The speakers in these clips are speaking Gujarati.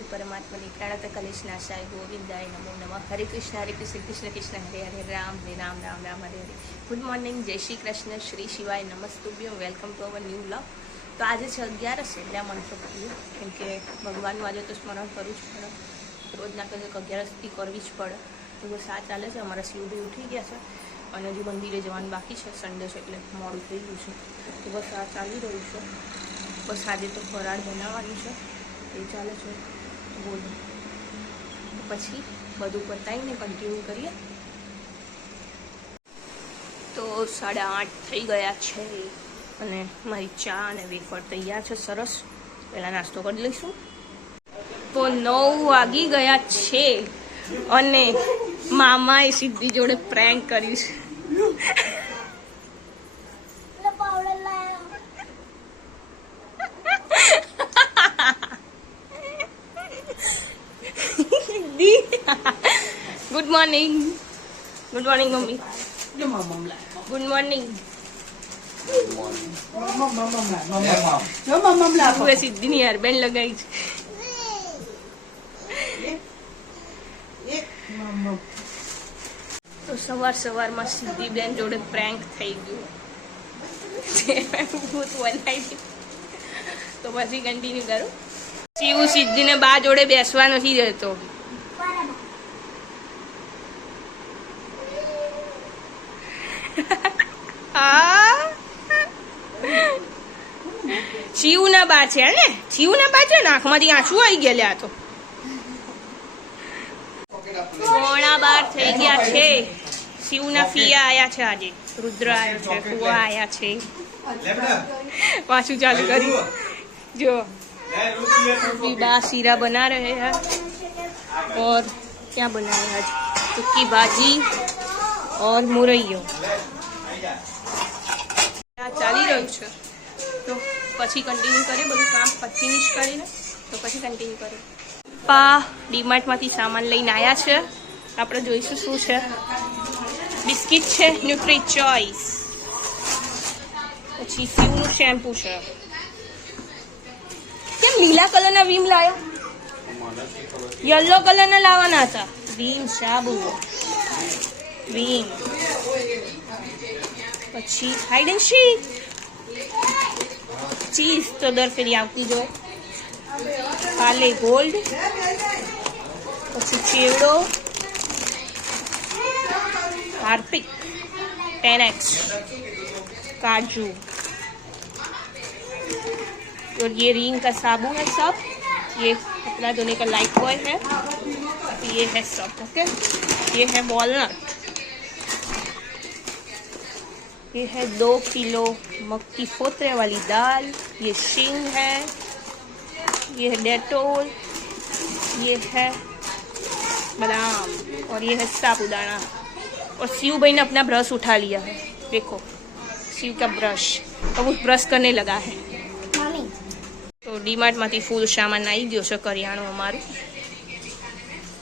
વાસુદેવાય પરમાત્માની પ્રાણત પ્રણત કલેશનાશાય ગોવિંદાય નમો નમઃ. હરે કૃષ્ણ હરે કૃષ્ણ કૃષ્ણ કૃષ્ણ હરે હરે, રામ હરે રામ રામ રામ હરે હરે. ગુડ મોર્નિંગ જય શ્રી કૃષ્ણ, શ્રી શિવાય નમસ્તુભ્યો welcome to our new blog તો આજે છે અગિયારસ એટલે આ મંત્ર કરીએ કેમ કે ભગવાનનું આજે તો સ્મરણ કરવું જ પડે રોજના કંઈક અગિયારસથી કરવી જ પડે. તો સાત ચાલે છે, અમારા શિવભાઈ ઉઠી ગયા છે અને હજુ મંદિરે જવાનું બાકી છે સન્ડે છે એટલે મોડું થઈ ગયું છે. તો બસ આ ચાલી રહ્યું છે. બસ આજે તો ફરાળ બનાવવાનું છે. એ ચાલે છે. બોલો. પછી બધું પતાવીને કન્ટિન્યુ કરીએ. તો સાડા આઠ થઈ ગયા છે અને મારી ચા અને વેફર તૈયાર છે, સરસ. પહેલાં નાસ્તો કરી લઈશું. તો નવ વાગી ગયા છે અને મામાએ સિદ્ધિ જોડે પ્રેન્ક કર્યું છે Siddhi good morning good morning mummy good morning તું એ સિદ્ધિની લગાવી છે. તો સવાર સવારમાં સિદ્ધિબેન જોડે પ્રેન્ક થઈ ગયું. ભૂત બનાવી તો પછી કન્ટિન્યુ કરું. શિવ સિદ્ધિને બા જોડે બેસવા નથી દેતો શિવના બા છે ને શિવના બા છે ને આંખમાંથી આંસુ આવી ગયા તો પોણા બાર થઈ ગયા છે શિવના ફિયા આયા છે આજે રુદ્ર આવ્યો છે ફુવા આયા છે પાછું ચાલુ કરી જો बा सीरा बना रहे हैं और क्या बना रहे हैं आज सुक्की भाजी और मुरैयो આ ચાલી રહ્યું છે તો પછી કન્ટિન્યુ કરીએ, બધું કામ ફિનિશ કરીને, તો પછી કન્ટિન્યુ કરીએ. પા ડીમાર્ટમાંથી સામાન લઈને આવ્યા છે. આપણે જોઈશું શું છે. બિસ્કિટ છે ન્યુટ્રી ચોઈસ પછી સીવનું શેમ્પુ છે. કેમ લીલા કલરના વીમ લાવ્યો યલો કલરના લાવવાના હતા. વીમ સાબુ. વીમ પછી હાઈડ એન્ડ શીક ચીઝ તો દર ફેરી આવતી જ હોય પાલે ગોલ્ડ પછી ચેવડો હાર્પિક ટેન એક્સ काजू और ये रिंग का साबुन है सब ये कपड़ा धोने का लाइट बॉय है ये है सब ओके ये है वॉलनट ये है दो किलो मक्की फोतरे वाली दाल ये शिंग है ये है डेटोल ये है बादाम और ये है साबुदाना और शिव भाई ने अपना ब्रश उठा लिया है देखो शिव का ब्रश अब उस ब्रश करने लगा है તો ડીમાર્ટમાંથી ફૂલ સામાન આવી ગયો છે કરિયાણું અમારું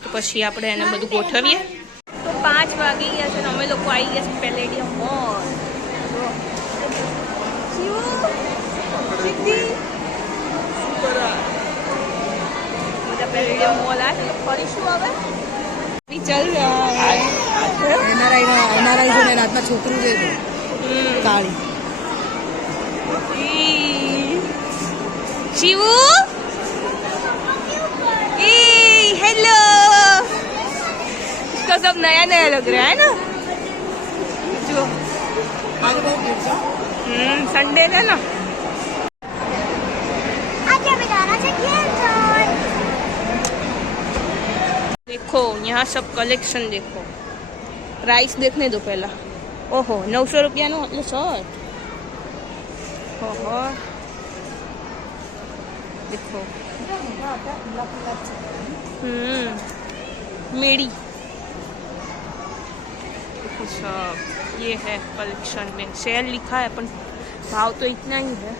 તો પછી આપણે એને બધું ગોઠવીએ તો પાંચ વાગી ગયા છે ને અમે લોકો આવી ગયા છે પેલેડિયમ મોલ રાતના છોકરું છે કાળી. શિવુ? હેલો. તો સબ નયા નયા લગ રહ્યા હે ના? જો સંડે देखो यहाँ सब कलेक्शन देखो प्राइस देखने दो पहला ओहो नौ सौ रुपया નો એટલે શર્ટ ઓહો દેખો हम्म मेड़ी देखो सब ये है कलेक्शन में सेल लिखा है अपन भाव तो इतना ही है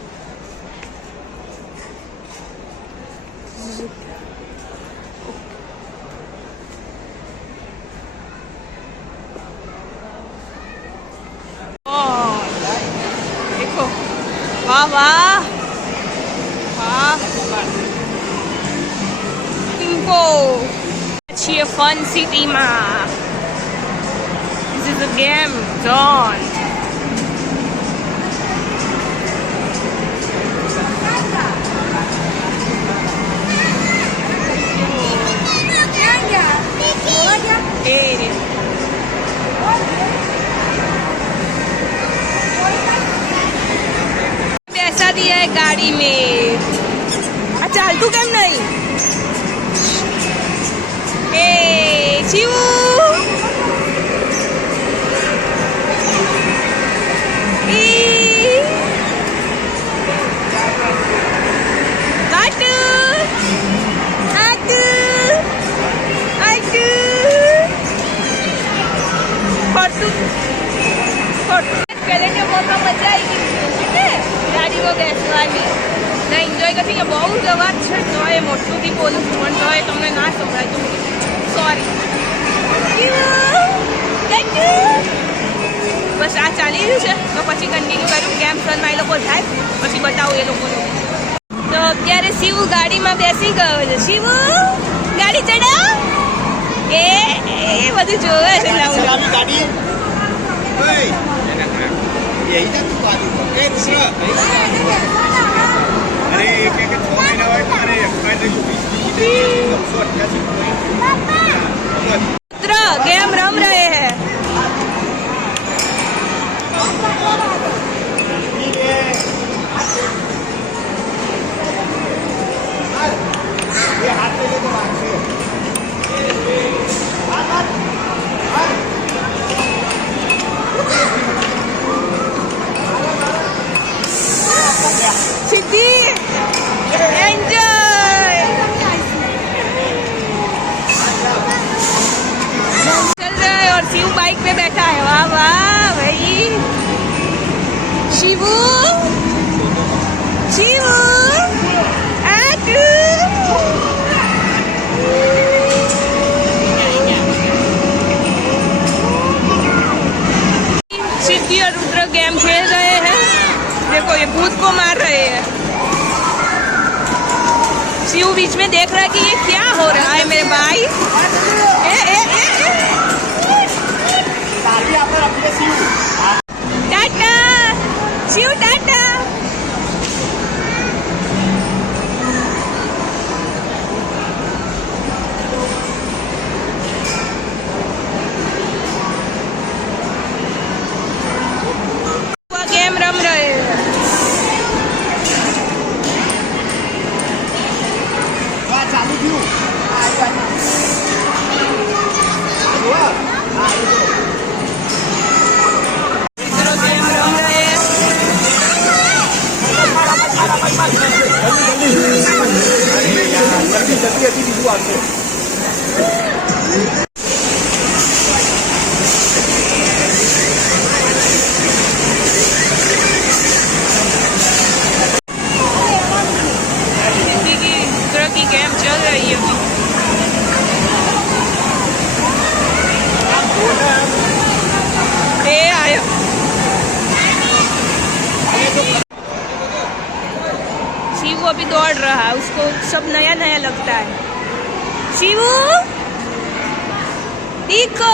Mexico. It's a fun city, ma. This is the game done. पैसा दिया है गाड़ी में अच्छा आलतू कम नहीं શિવુ ઈ. કાટુ. આટુ. આટુ. ખોટું. ખોટું. પહેલે કે બહુ મજા આવી ગઈ છે ને ગાડીમાં બેસવાની ના એન્જોય કરતી કે બહુ જ અવાજ છે તો એ મોટુંથી બોલું છું પણ તો એ તમને ના સંભળાય તો રહ્યું છે તો પછી કન્ટિન્યુ કરું કેમ સનમાં એ લોકો જાય પછી બતાવું એ લોકોનું તો અત્યારે શિવ ગાડીમાં બેસી ગયો છે શિવ ગાડી ચડાવ એ એ બધું જોવે છે ગાડી शिवू। शिवू सिद्धि और रुद्र गेम खेल रहे हैं। देखो, ये भूत को मार रहे हैं। शिव बीच में देख रहा है कि ये क्या हो রেখে আছে अभी दौड़ रहा है उसको सब नया नया लगता है। शिवू टीको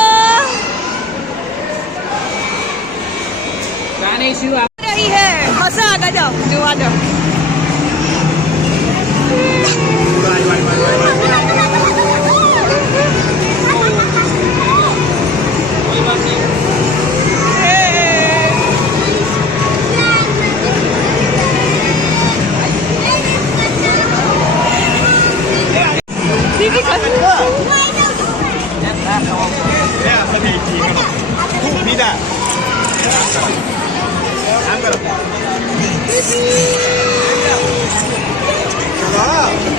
रही है। मज़ा आ जाओ जो आ जाओ। આપણે બે ઠીક ખૂબ બીજા આમ કરો ચલો ભાઈ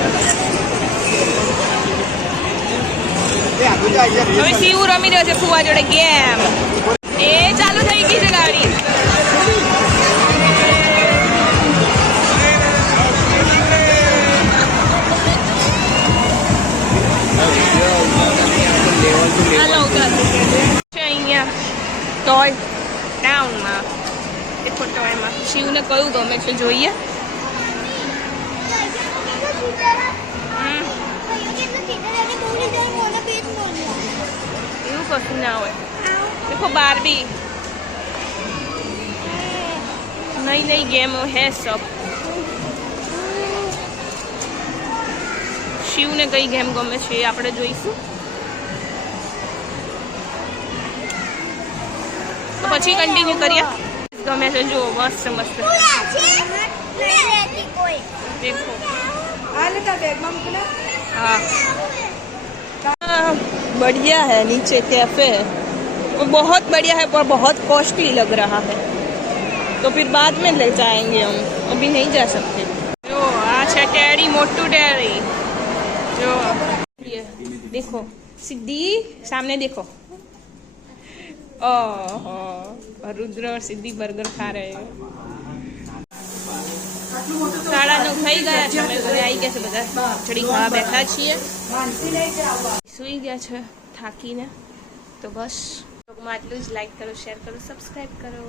આગળ જાય છે હવે શિવ રમી રહ્યો છે ફુવા જોડે ગેમ એ ચાલુ થઈ ગઈ છે ગાડી તમને કયું ગમે છે જોઈએ એવું કશું ના હોય દેખો બારબી નઈ નઈ ગેમ હે સબ શિવને કઈ ગેમ ગમે છે એ આપણે જોઈશું પછી કન્ટિન્યુ કરીએ ગમે છે જુઓ મસ્ત મસ્ત દેખો આ લેતા બેગમાં મૂકને हाँ हाँ, बढ़िया है नीचे कैफे है वो बहुत बढ़िया है पर बहुत कॉस्टली लग रहा है तो फिर बाद में ले जाएंगे हम अभी नहीं जा सकते जो अच्छा टेडी मोटू टेडी जो ये देखो सिद्धि सामने देखो ઓહો રુદ્ર સિદ્ધિ બર્ગર ખા રહે. સાડા નવ થઈ ગયા છે, અમે આવી ગયા છે બધા. ખીચડી બેઠા છીએ. સૂઈ ગયા છે થાકીને. તો બસ. આટલું જ. લાઈક કરો શેર કરો સબસ્ક્રાઈબ કરો.